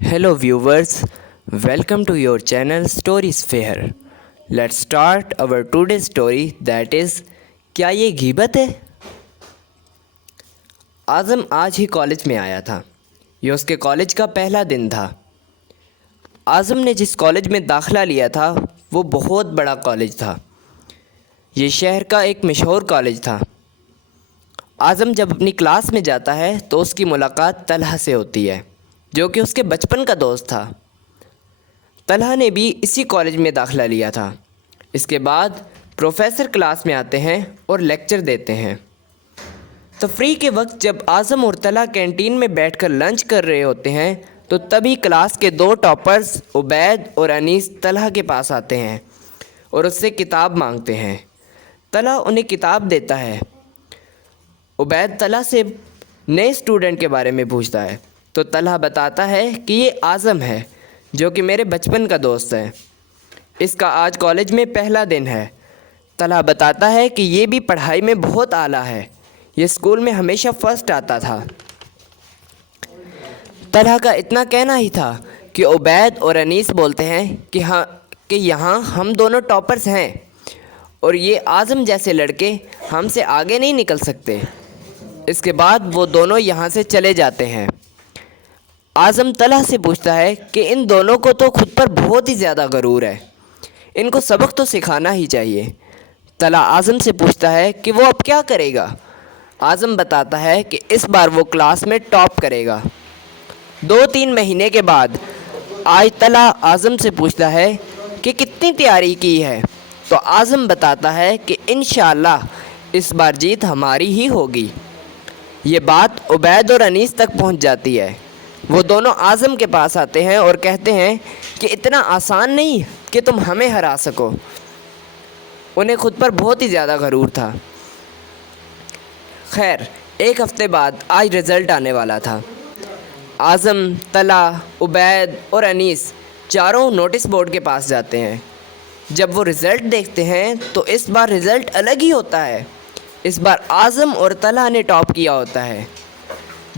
Hello viewers, welcome to your channel Stories Fair. Let's start our today's story that is क्या ये गीबत है। आज़म आज ही college में आया था। ये उसके कॉलेज का पहला दिन था। आज़म ने जिस कॉलेज में दाखिला लिया था वो बहुत बड़ा कॉलेज था। ये शहर का एक मशहूर कॉलेज था। आज़म जब अपनी क्लास में जाता है तो उसकी मुलाकात तलहा से होती है जो कि उसके बचपन का दोस्त था। तलहा ने भी इसी कॉलेज में दाखिला लिया था। इसके बाद प्रोफेसर क्लास में आते हैं और लेक्चर देते हैं। तफरी के वक्त जब आज़म और तलहा कैंटीन में बैठकर लंच कर रहे होते हैं तो तभी क्लास के दो टॉपर्स उबैद और अनीस तलहा के पास आते हैं और उससे किताब मांगते हैं। तलहा उन्हें किताब देता है। उबैद तलहा से नए स्टूडेंट के बारे में पूछता है तो तलहा बताता है कि ये आज़म है जो कि मेरे बचपन का दोस्त है। इसका आज कॉलेज में पहला दिन है। तलहा बताता है कि ये भी पढ़ाई में बहुत आला है। ये स्कूल में हमेशा फर्स्ट आता था। तलहा का इतना कहना ही था कि उबैद और अनीस बोलते हैं कि यहाँ हम दोनों टॉपर्स हैं और ये आज़म जैसे लड़के हमसे आगे नहीं निकल सकते। इसके बाद वो दोनों यहाँ से चले जाते हैं। आज़म तलहा से पूछता है कि इन दोनों को तो खुद पर बहुत ही ज़्यादा गरूर है, इनको सबक तो सिखाना ही चाहिए। तलहा आज़म से पूछता है कि वो अब क्या करेगा। आज़म बताता है कि इस बार वो क्लास में टॉप करेगा। 2-3 महीने के बाद आज तलहा आज़म से पूछता है कि कितनी तैयारी की है तो आज़म बताता है कि इंशाअल्लाह इस बार जीत हमारी ही होगी। ये बात उबैद और अनीस तक पहुंच जाती है। वो दोनों आज़म के पास आते हैं और कहते हैं कि इतना आसान नहीं कि तुम हमें हरा सको। उन्हें खुद पर बहुत ही ज़्यादा गरूर था। खैर, एक हफ़्ते बाद आज रिज़ल्ट आने वाला था। आज़म, तलहा, उबैद और अनीस चारों नोटिस बोर्ड के पास जाते हैं। जब वो रिज़ल्ट देखते हैं तो इस बार रिज़ल्ट अलग ही होता है। इस बार आज़म और तलहा ने टॉप किया होता है।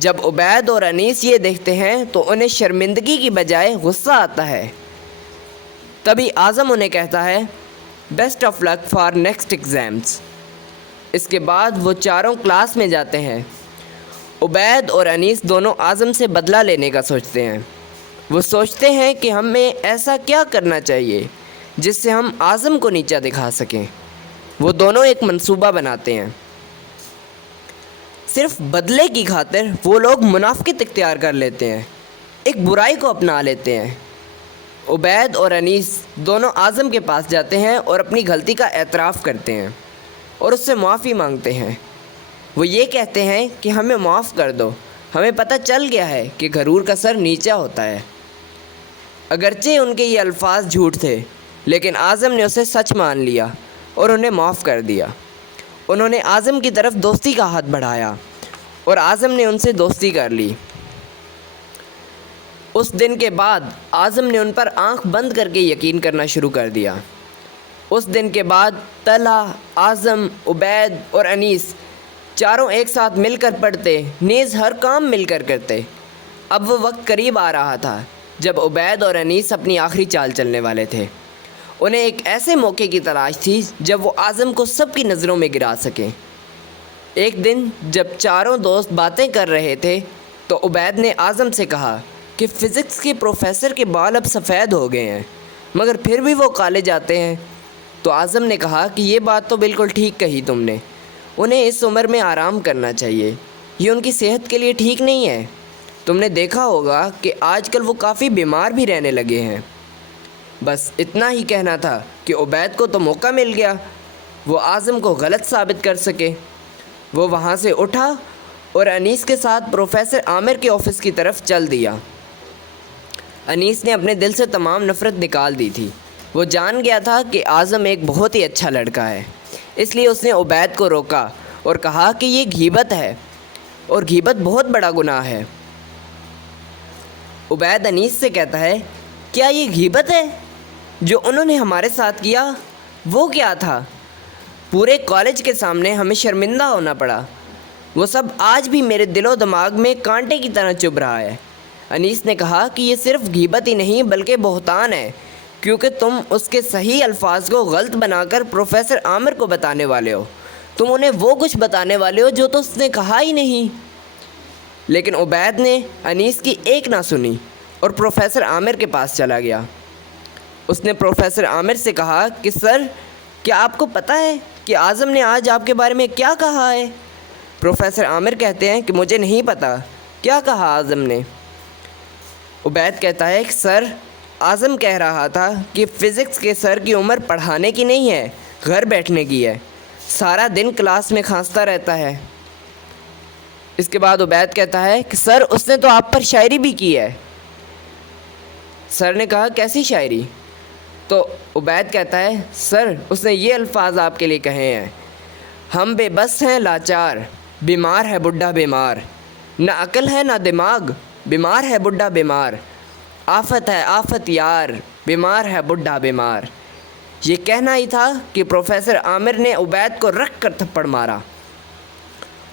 जब उबैद और अनीस ये देखते हैं तो उन्हें शर्मिंदगी की बजाय गुस्सा आता है। तभी आज़म उन्हें कहता है best of luck for next exams. इसके बाद वो चारों क्लास में जाते हैं। उबैद और अनीस दोनों आज़म से बदला लेने का सोचते हैं। वो सोचते हैं कि हमें ऐसा क्या करना चाहिए जिससे हम आज़म को नीचा दिखा सकें। वो दोनों एक मंसूबा बनाते हैं। सिर्फ बदले की खातिर वो लोग मुनाफिकत इख्तियार कर लेते हैं, एक बुराई को अपना लेते हैं। उबैद और अनीस दोनों आज़म के पास जाते हैं और अपनी गलती का एतराफ़ करते हैं और उससे मुआफ़ी मांगते हैं। वो ये कहते हैं कि हमें माफ़ कर दो, हमें पता चल गया है कि गरूर का सर नीचा होता है। अगरचे उनके ये अल्फाज झूठ थे लेकिन आज़म ने उसे सच मान लिया और उन्हें माफ़ कर दिया। उन्होंने आज़म की तरफ दोस्ती का हाथ बढ़ाया और आज़म ने उनसे दोस्ती कर ली। उस दिन के बाद आज़म ने उन पर आंख बंद करके यकीन करना शुरू कर दिया। उस दिन के बाद तलहा, आज़म, उबैद और अनीस चारों एक साथ मिलकर पढ़ते, नेज़ हर काम मिलकर करते। अब वो वक्त करीब आ रहा था जब उबैद और अनीस अपनी आखिरी चाल चलने वाले थे। उन्हें एक ऐसे मौके की तलाश थी जब वो आज़म को सबकी नज़रों में गिरा सकें। एक दिन जब चारों दोस्त बातें कर रहे थे तो उबैद ने आज़म से कहा कि फ़िज़िक्स के प्रोफेसर के बाल अब सफ़ेद हो गए हैं मगर फिर भी वो काले जाते हैं। तो आज़म ने कहा कि ये बात तो बिल्कुल ठीक कही तुमने, उन्हें इस उम्र में आराम करना चाहिए, ये उनकी सेहत के लिए ठीक नहीं है। तुमने देखा होगा कि आजकल वो काफ़ी बीमार भी रहने लगे हैं। बस इतना ही कहना था कि उबैद को तो मौका मिल गया वो आज़म को गलत साबित कर सके। वो वहाँ से उठा और अनीस के साथ प्रोफेसर आमिर के ऑफ़िस की तरफ चल दिया। अनीस ने अपने दिल से तमाम नफ़रत निकाल दी थी। वो जान गया था कि आज़म एक बहुत ही अच्छा लड़का है, इसलिए उसने उबैद को रोका और कहा कि ये गीबत है और गीबत बहुत बड़ा गुनाह है। उबैद अनीस से कहता है क्या ये गीबत है? जो उन्होंने हमारे साथ किया वो क्या था? पूरे कॉलेज के सामने हमें शर्मिंदा होना पड़ा। वो सब आज भी मेरे दिलो दिमाग में कांटे की तरह चुभ रहा है। انیس نے کہا کہ یہ صرف غیبت ہی نہیں بلکہ بہتان ہے، کیونکہ تم اس کے صحیح الفاظ کو غلط بنا کر پروفیسر عامر کو بتانے والے ہو، تم انہیں وہ کچھ بتانے والے ہو جو تو اس نے کہا ہی نہیں۔ لیکن عبید نے انیس کی ایک نہ سنی اور پروفیسر عامر کے پاس چلا گیا۔ اس نے پروفیسر عامر سے کہا کہ سر، کیا آپ کو پتہ ہے کہ اعظم نے آج آپ کے بارے میں کیا کہا ہے؟ پروفیسر عامر کہتے ہیں کہ مجھے نہیں پتہ، کیا کہا اعظم نے؟ عبید کہتا ہے کہ سر، اعظم کہہ رہا تھا کہ فزکس کے سر کی عمر پڑھانے کی نہیں ہے، گھر بیٹھنے کی ہے، سارا دن کلاس میں کھانستا رہتا ہے۔ اس کے بعد عبید کہتا ہے کہ سر، اس نے تو آپ پر شاعری بھی کی ہے۔ سر نے کہا کیسی شاعری؟ تو عبید کہتا ہے سر، اس نے یہ الفاظ آپ کے لیے کہے ہیں: ہم بے بس ہیں لاچار، بیمار ہے بڈھا بیمار، نہ عقل ہے نہ دماغ، بیمار ہے بڈھا بیمار، آفت ہے آفت یار، بیمار ہے بڈھا بیمار۔ یہ کہنا ہی تھا کہ پروفیسر عامر نے عبید کو رکھ کر تھپڑ مارا۔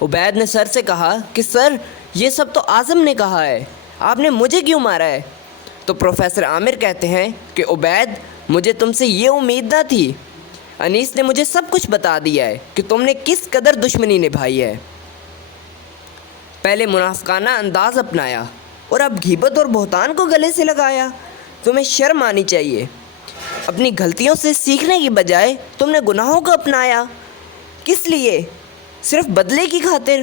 عبید نے سر سے کہا کہ سر، یہ سب تو اعظم نے کہا ہے، آپ نے مجھے کیوں مارا ہے؟ تو پروفیسر عامر کہتے ہیں کہ عبید، مجھے تم سے یہ امید نہ تھی، انیس نے مجھے سب کچھ بتا دیا ہے کہ تم نے کس قدر دشمنی نبھائی ہے۔ پہلے منافقانہ انداز اپنایا اور اب غیبت اور بہتان کو گلے سے لگایا۔ تمہیں شرم آنی چاہیے۔ اپنی غلطیوں سے سیکھنے کی بجائے تم نے گناہوں کو اپنایا۔ کس لیے؟ صرف بدلے کی خاطر۔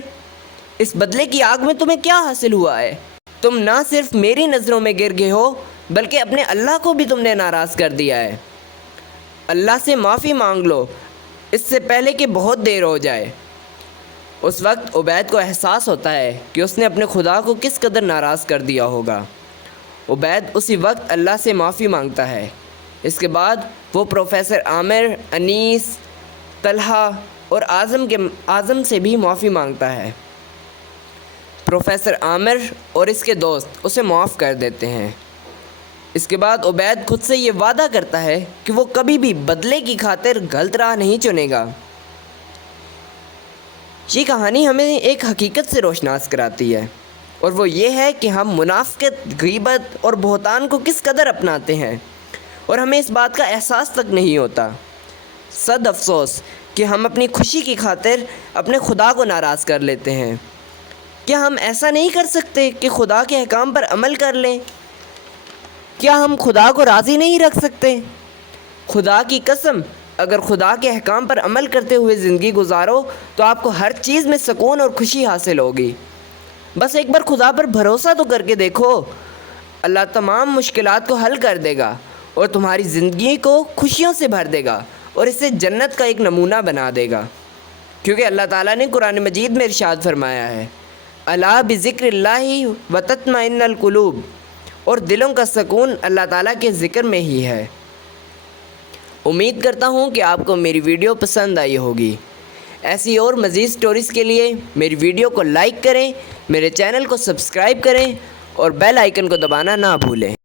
اس بدلے کی آگ میں تمہیں کیا حاصل ہوا ہے؟ تم نہ صرف میری نظروں میں گر گئے ہو بلکہ اپنے اللہ کو بھی تم نے ناراض کر دیا ہے۔ اللہ سے معافی مانگ لو اس سے پہلے کہ بہت دیر ہو جائے۔ اس وقت عبید کو احساس ہوتا ہے کہ اس نے اپنے خدا کو کس قدر ناراض کر دیا ہوگا۔ عبید اسی وقت اللہ سے معافی مانگتا ہے۔ اس کے بعد وہ پروفیسر عامر، انیس، طلحہ اور اعظم سے بھی معافی مانگتا ہے۔ پروفیسر عامر اور اس کے دوست اسے معاف کر دیتے ہیں۔ اس کے بعد عبید خود سے یہ وعدہ کرتا ہے کہ وہ کبھی بھی بدلے کی خاطر غلط راہ نہیں چنے گا۔ یہ کہانی ہمیں ایک حقیقت سے روشناس کراتی ہے، اور وہ یہ ہے کہ ہم منافقت، غیبت اور بہتان کو کس قدر اپناتے ہیں اور ہمیں اس بات کا احساس تک نہیں ہوتا۔ صد افسوس کہ ہم اپنی خوشی کی خاطر اپنے خدا کو ناراض کر لیتے ہیں۔ کیا ہم ایسا نہیں کر سکتے کہ خدا کے احکام پر عمل کر لیں؟ کیا ہم خدا کو راضی نہیں رکھ سکتے؟ خدا کی قسم، اگر خدا کے احکام پر عمل کرتے ہوئے زندگی گزارو تو آپ کو ہر چیز میں سکون اور خوشی حاصل ہوگی۔ بس ایک بار خدا پر بھروسہ تو کر کے دیکھو، اللہ تمام مشکلات کو حل کر دے گا اور تمہاری زندگی کو خوشیوں سے بھر دے گا اور اسے جنت کا ایک نمونہ بنا دے گا، کیونکہ اللہ تعالیٰ نے قرآن مجید میں ارشاد فرمایا ہے: الا بذکر اللہ وتطمئن القلوب، اور دلوں کا سکون اللہ تعالیٰ کے ذکر میں ہی ہے۔ امید کرتا ہوں کہ آپ کو میری ویڈیو پسند آئی ہوگی۔ ایسی اور مزید سٹوریز کے لیے میری ویڈیو کو لائک کریں، میرے چینل کو سبسکرائب کریں اور بیل آئیکن کو دبانا نہ بھولیں۔